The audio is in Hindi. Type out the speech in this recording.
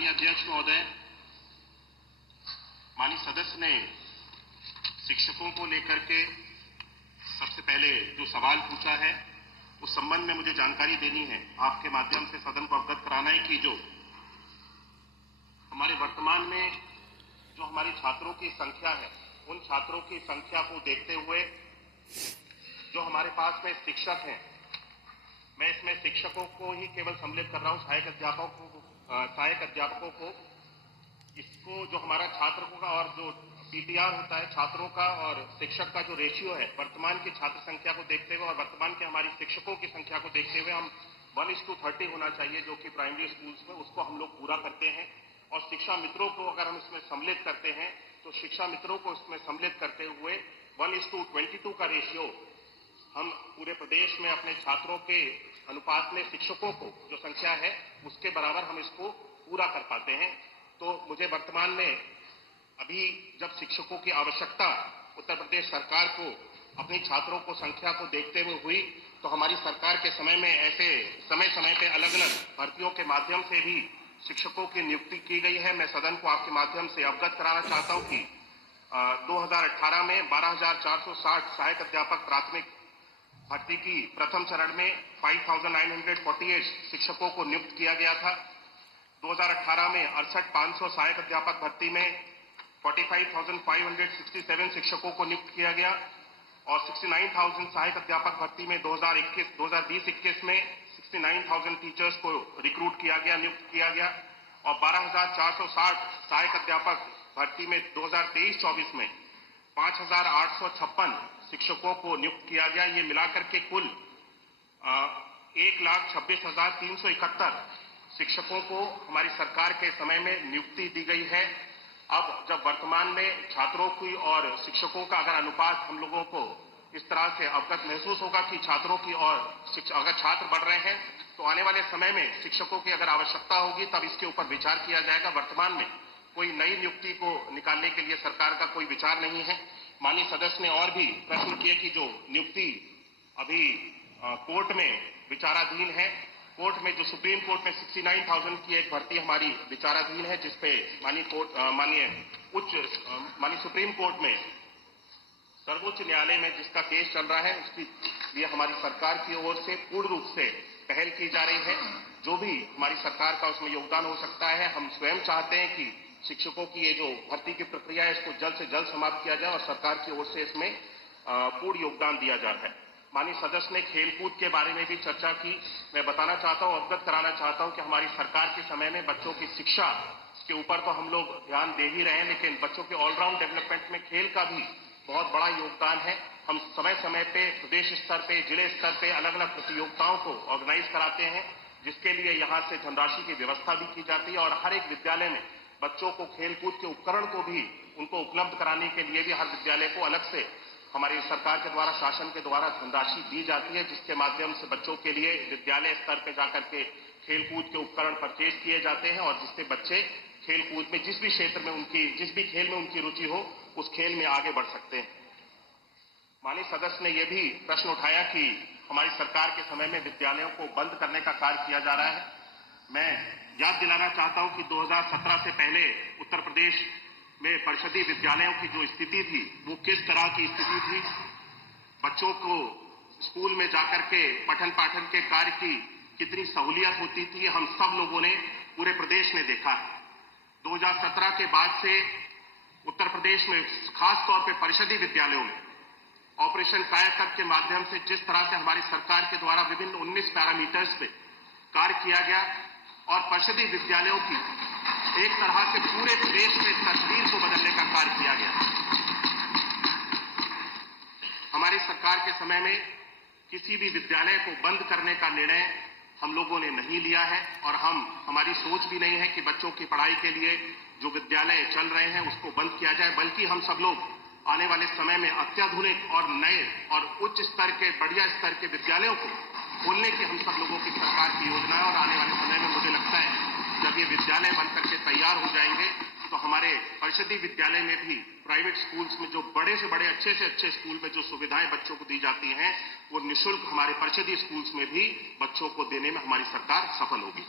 माननीय अध्यक्ष महोदय, माननीय सदस्य ने शिक्षकों को लेकर के सबसे पहले जो सवाल पूछा है उस संबंध में मुझे जानकारी देनी है, आपके माध्यम से सदन को अवगत कराना है कि जो हमारे वर्तमान में जो हमारी छात्रों की संख्या है, उन छात्रों की संख्या को देखते हुए जो हमारे पास में शिक्षक हैं, मैं इसमें शिक्षकों को ही केवल सम्मिलित कर रहा हूं, सहायक अध्यापकों को, इसको जो हमारा छात्रों का और जो पीटीआर होता है छात्रों का और शिक्षक का जो रेशियो है, वर्तमान की छात्र संख्या को देखते हुए और वर्तमान के हमारी शिक्षकों की संख्या को देखते हुए हम 1:30 होना चाहिए, जो कि प्राइमरी स्कूल्स में, उसको हम लोग पूरा करते हैं। और शिक्षा मित्रों को अगर हम इसमें सम्मिलित करते हैं तो शिक्षा मित्रों को इसमें सम्मिलित करते हुए 1:22 का रेशियो हम पूरे प्रदेश में अपने छात्रों के अनुपात में शिक्षकों को जो संख्या है उसके बराबर हम इसको पूरा कर पाते हैं। तो मुझे वर्तमान में अभी जब शिक्षकों की आवश्यकता उत्तर प्रदेश सरकार को अपनी छात्रों को संख्या को देखते हुए हुई, तो हमारी सरकार के समय में ऐसे समय पे अलग अलग भर्तियों के माध्यम से भी शिक्षकों की नियुक्ति की गई है। मैं सदन को आपके माध्यम से अवगत कराना चाहता हूं कि 2018 में 12,460 सहायक अध्यापक प्राथमिक भर्ती की प्रथम चरण में 5,948 शिक्षकों को नियुक्त किया गया था। 2018 में 68,500 सहायक अध्यापक भर्ती में 45,567 शिक्षकों को नियुक्त किया गया और 69,000 सहायक अध्यापक भर्ती में 2020-21 में 69,000 टीचर्स को रिक्रूट किया गया, नियुक्त किया गया और 12,460 सहायक अध्यापक भर्ती में 2023-24 में 5,856 शिक्षकों को नियुक्त किया गया। ये मिलाकर के कुल 1,26,371 शिक्षकों को हमारी सरकार के समय में नियुक्ति दी गई है। अब जब वर्तमान में छात्रों की और शिक्षकों का अगर अनुपात हम लोगों को इस तरह से अवगत महसूस होगा कि छात्रों की और अगर छात्र बढ़ रहे हैं तो आने वाले समय में शिक्षकों की अगर आवश्यकता होगी तब इसके ऊपर विचार किया जाएगा। वर्तमान में कोई नई नियुक्ति को निकालने के लिए सरकार का कोई विचार नहीं है। माननीय सदस्य ने और भी प्रश्न किए कि जो नियुक्ति अभी कोर्ट में विचाराधीन है, कोर्ट में जो सुप्रीम कोर्ट में 69,000 की एक भर्ती हमारी विचाराधीन है, जिसपे माननीय सुप्रीम कोर्ट में सर्वोच्च न्यायालय में जिसका केस चल रहा है, उसकी लिए हमारी सरकार की ओर से पूर्ण रूप से पहल की जा रही है। जो भी हमारी सरकार का उसमें योगदान हो सकता है, हम स्वयं चाहते हैं कि शिक्षकों की ये जो भर्ती की प्रक्रिया है इसको जल्द से जल्द समाप्त किया जाए और सरकार की ओर से इसमें पूर्ण योगदान दिया जा रहा है। माननीय सदस्य ने खेलकूद के बारे में भी चर्चा की। मैं बताना चाहता हूं, अवगत कराना चाहता हूं कि हमारी सरकार के समय में बच्चों की शिक्षा के ऊपर तो हम लोग ध्यान दे ही रहे हैं, लेकिन बच्चों के ऑलराउंड डेवलपमेंट में खेल का भी बहुत बड़ा योगदान है। हम समय समय पे प्रदेश स्तर पे, जिले स्तर पे अलग अलग प्रतियोगिताओं को ऑर्गेनाइज कराते हैं, जिसके लिए यहाँ से धनराशि की व्यवस्था भी की जाती है और हर एक विद्यालय में बच्चों को खेलकूद के उपकरण को भी उनको उपलब्ध कराने के लिए भी हर विद्यालय को अलग से हमारी सरकार के द्वारा, शासन के द्वारा धनराशि दी जाती है, जिसके माध्यम से बच्चों के लिए विद्यालय स्तर पर जाकर के खेलकूद के उपकरण परचेज किए जाते हैं और जिससे बच्चे खेलकूद में जिस भी क्षेत्र में जिस भी खेल में उनकी रुचि हो उस खेल में आगे बढ़ सकते हैं। माननीय सदस्य ने यह भी प्रश्न उठाया कि हमारी सरकार के समय में विद्यालयों को बंद करने का कार्य किया जा रहा है। मैं याद दिलाना चाहता हूं कि 2017 से पहले उत्तर प्रदेश में परिषदीय विद्यालयों की जो स्थिति थी वो किस तरह की स्थिति थी, बच्चों को स्कूल में जाकर के पठन पाठन के कार्य की कितनी सहूलियत होती थी, हम सब लोगों ने, पूरे प्रदेश ने देखा है। 2017 के बाद से उत्तर प्रदेश में खास तौर पे परिषदीय विद्यालयों में ऑपरेशन कायाकल्प के माध्यम से जिस तरह से हमारी सरकार के द्वारा विभिन्न 19 पैरामीटर्स पे कार्य किया गया और परिषदीय विद्यालयों की एक तरह से पूरे देश में तस्वीर को बदलने का कार्य किया गया। हमारी सरकार के समय में किसी भी विद्यालय को बंद करने का निर्णय हम लोगों ने नहीं लिया है और हमारी सोच भी नहीं है कि बच्चों की पढ़ाई के लिए जो विद्यालय चल रहे हैं उसको बंद किया जाए, बल्कि हम सब लोग आने वाले समय में अत्याधुनिक और नए और उच्च स्तर के, बढ़िया स्तर के विद्यालयों को खोलने की हम सब लोगों की सरकार की योजना है। और आने वाले समय में मुझे लगता है जब ये विद्यालय बनकर के तैयार हो जाएंगे तो हमारे परिषदीय विद्यालय में भी प्राइवेट स्कूल्स में जो बड़े से बड़े, अच्छे से अच्छे स्कूल में जो सुविधाएं बच्चों को दी जाती हैं वो निःशुल्क हमारे परिषदीय स्कूल्स में भी बच्चों को देने में हमारी सरकार सफल होगी।